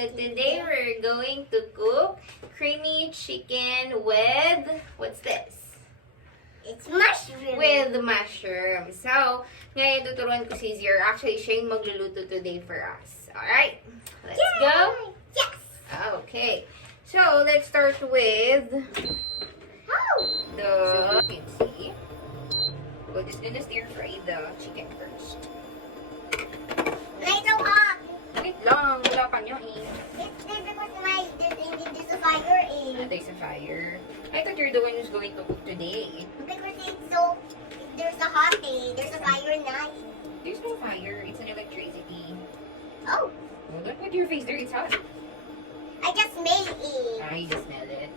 Today we're going to cook creamy chicken with, what's this? It's mushroom. With mushroom. So, ngayon tuturuan ko si Zir. Actually, siya yung magluluto today for us. Alright, let's go. Yes. Okay. So, let's start with Oh. the, you can see, we're just gonna stir fry the chicken first. It's so hot. Wait lang, wala pa nyo eh. It's because there's a fire in. There's a fire. I thought you're the one who's going to cook today. Because it's so, there's a hot day. There's a fire now. There's no fire. It's an electricity. Oh. Well, don't put your face there. It's hot. I just made it. I just smell it.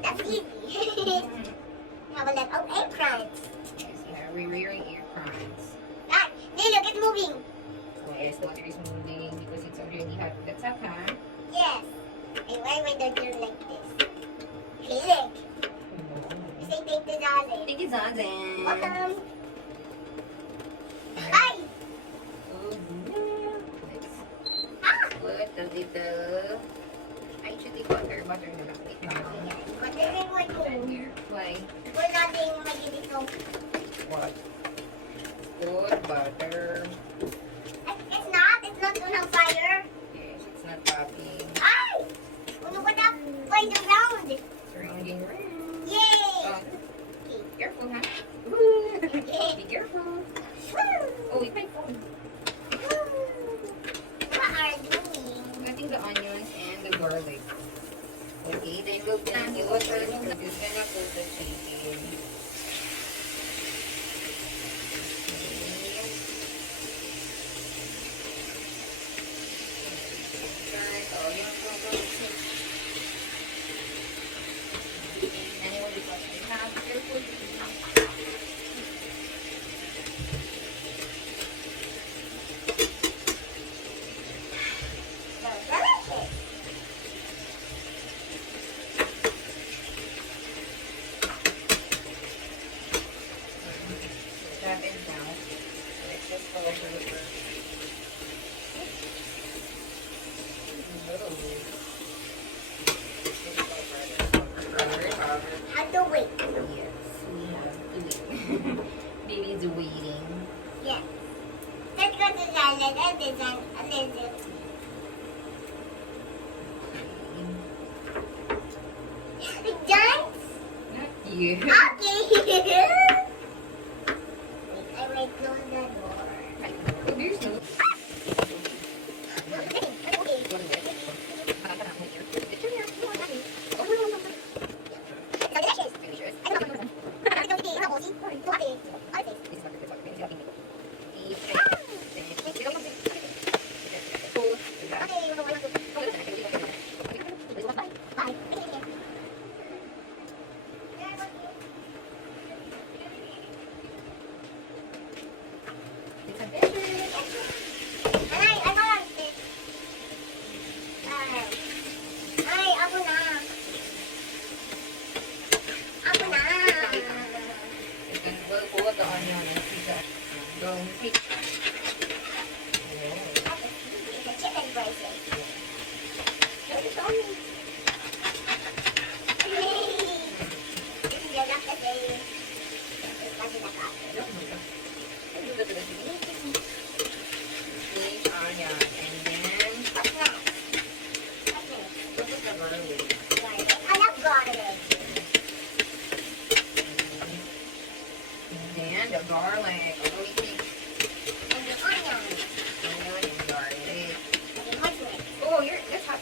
That's easy. Have a look. Oh, eggplants. Yes, yeah, we're wearing ear prawns. Ah, hey, look, it's moving. Yes, the water is moving because it's already hot. That's hot, huh? Yes. And why don't you like this? Look. Say take the dollar. Thank you, Zazen. Welcome. Hi. Oh, let's Ah. put a little... I should take butter. Butter na lang. Wait lang. But there is one thing. Here. Why? We're not being magiging so. What? Good butter. It's not. It's not on fire. Yes, it's not popping. Ay! Ano ba na? By the round. Surrounding round. Yay! Oh, careful, huh? Yay! Be careful. Oh, wait, my phone. What are you doing? Cutting the onions and the garlic. Okay, then we'll gonna use water. We're just gonna put the chicken. How to wait? Yes, we have to wait. Baby's waiting. Yes. Let's go to salad and design a little. Done? Not you. Okay. Wait, I might close the door. There's no. We'll pull the onion and see that. Don't take. The garlic. Oh, you're that's hot.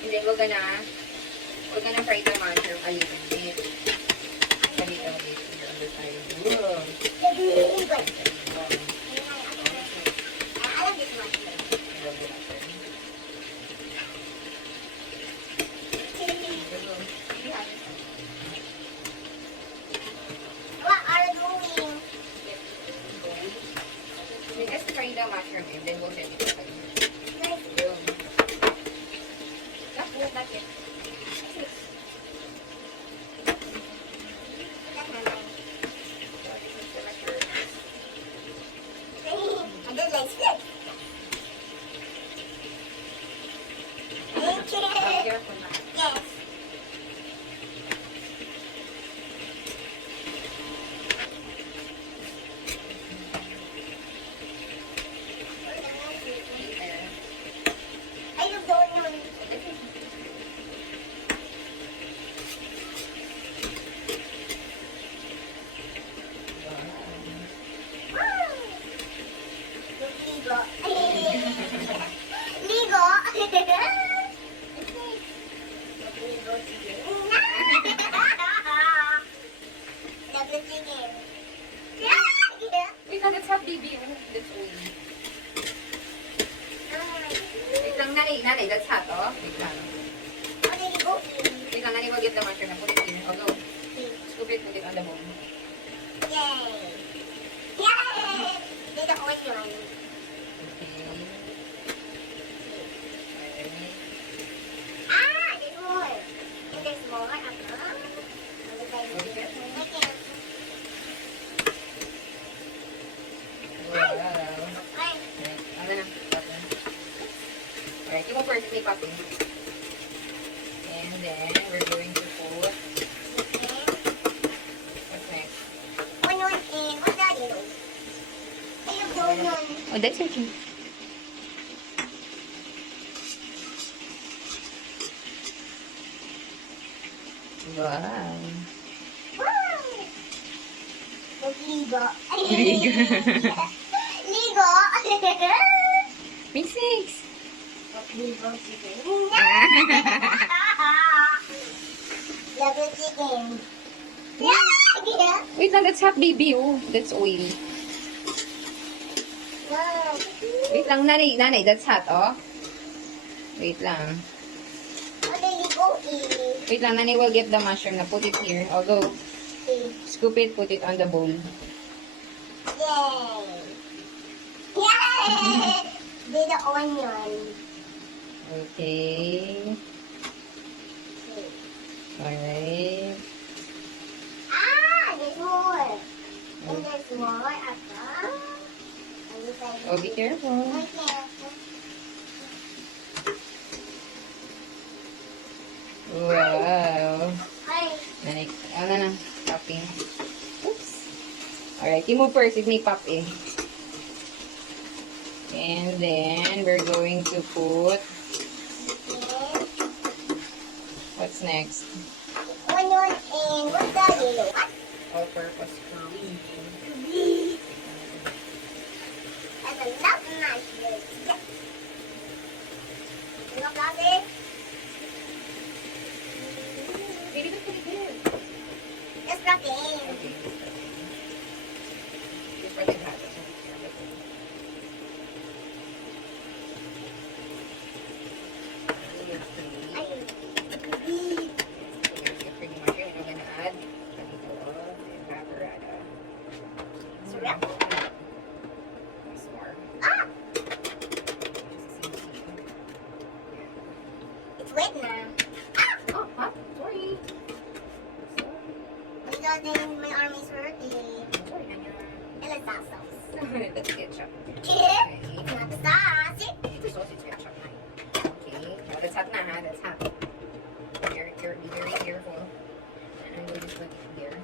And then we're gonna fry the mushroom a little bit. A little bit here on the side. Whoa. What are you doing? We just fry the mushroom in, then we'll set it aside. Nice. Boom. That's it, that's it. I did like flip. Thank you. Careful na. Yes. I don't know. Ligo. Ligo. Double chicken. Wait lang, that's half baby. That's oily. Wait lang, nanay, that's hot, oh. Wait lang. Wait lang, nanay, we'll get the mushroom and put it here. I'll go. Scoop it, put it on the bowl. Yay! Yay! Dito ko yun. Okay. Ah! There's more. And there's more. Okay, careful. Okay. Wow. Ay. Ano na? Button. Alright, yung first may popping. And then, we're going to put, what's next? Onion and what's that? I have the onion. Oh, that's okay. Wow. Wow! Ligo. Ligo. Ligo. Make six. Ligo chicken. Double chicken. Yeah! Wait lang, that's half baby, oh. That's oily. Wow. Wait lang, nanay, that's hot, oh. Wait lang. Ano ligo Wait lang, nanay will get the mushroom na put it here. I'll go scoop it, put it on the bowl. Yay! Yay! Do the onion. Okay. Alright. Ah! There's more. And there's more at the... Oh, be careful. Okay. Wow. Ay. Nanay, ano na, popping. Oops. Alright, you move first, it may pop in. And then, we're going to put, what's next? Onion and what's that yellow? All-purpose curry. That's a lot of nice food. Look at it. Baby, look at it. Just look in. Okay. Just put it hot. Ay. Pretty much yun. I'm gonna add a little of evaporada. Syrup? Mas more. Ah! Just a season. It's wet na. Ah! Oh, hot. Sorry. Because then my arm is hurting. Sorry, Nanya. And it's not sauce. That's ketchup. Kid? It's not the sauce. Ito sausage ketchup na. Okay. Oh, that's hot na ha. That's hot. Be very careful. And I'm going to put it here.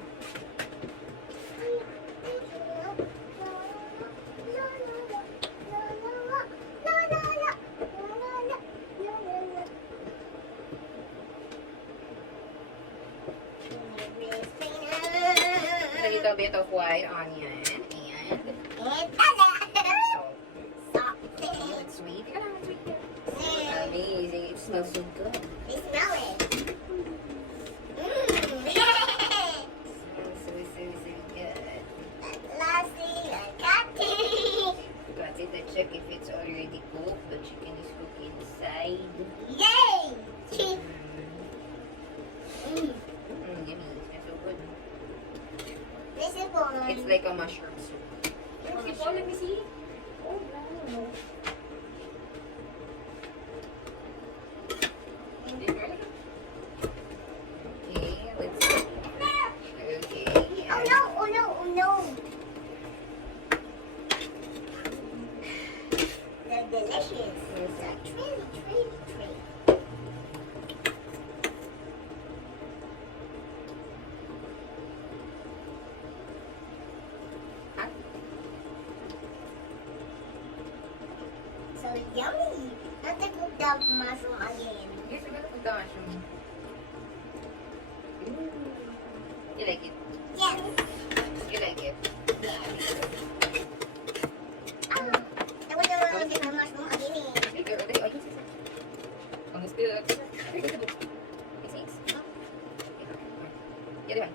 A little bit of white onion and salt. Oh, it's sweet. Teka lang, it's sweet there. Amazing. It smells so good. They smell it. Smells so good. Lassie, I got it. Got it. Let's check if it's already cooked. The chicken is cooked inside. Yay! Yummy. It's so good. This is fun. It's like a mushroom soup. Let me see. Oh, wow. yummy. Not to cook the mushroom again. Yes, we're gonna put the mushroom. You like it? Yes. You like it? I want to get the mushroom again. Okay, girl, okay, I can see some. Almost good. Very good. It stinks. Yeah, diba?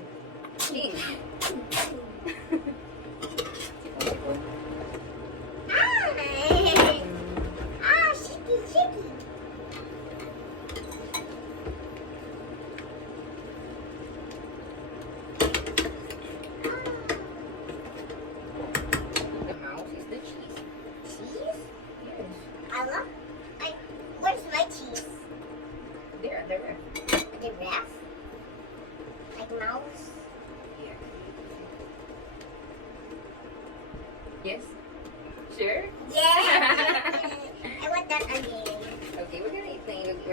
King. Shaky, shaky. The mouse is the cheese. Cheese? Yes. Where's my cheese? There. The ref? Like mouse? Here. Yes? Sure? Yeah. I want that again. Okay, we're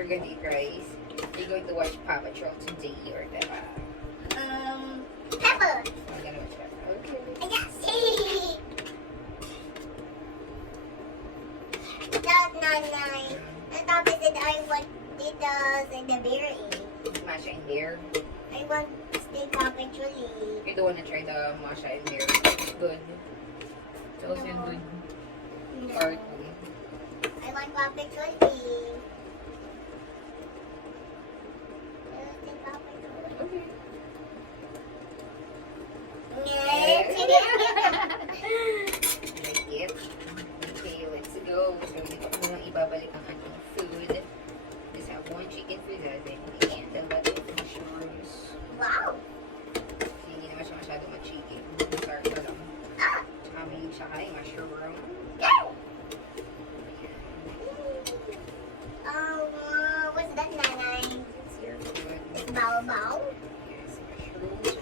gonna eat rice. You're going to watch Paw Patrol today, or diba? Pepper. We're gonna watch that. Okay. Yes. The top is that I want the berry. Masha and bear. I want steak actually. You don't wanna try the Masha and bear. It's good. It's also No. good No. part. I want papachuli. Okay. Like it. Okay, let's go. So, dito ko na ibabalik ang ating food. Just have one chicken for that. And a lot of mushrooms. Wow. Kasi hindi naman siya masyadong ma-chicken. Start ko lang. Ah. Tsaka may saka yung mushroom. What's that, nanay? It's your food. It's bao. Yes, mushrooms.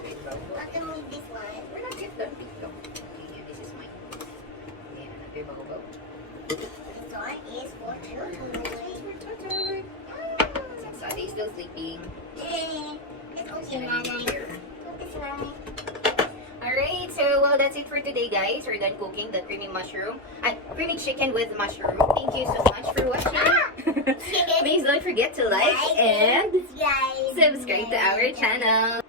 How to move this one? We're not yet done with them. Okay, and this is mine. Ayan, hanap yung bago-bago. This one is for children. Since Ate is still sleeping. It's okay, nanay. Put this, nanay. Alright, so well, that's it for today, guys. We're done cooking the creamy chicken with mushroom. Thank you so much for watching. Please don't forget to like and guys, subscribe to our channel.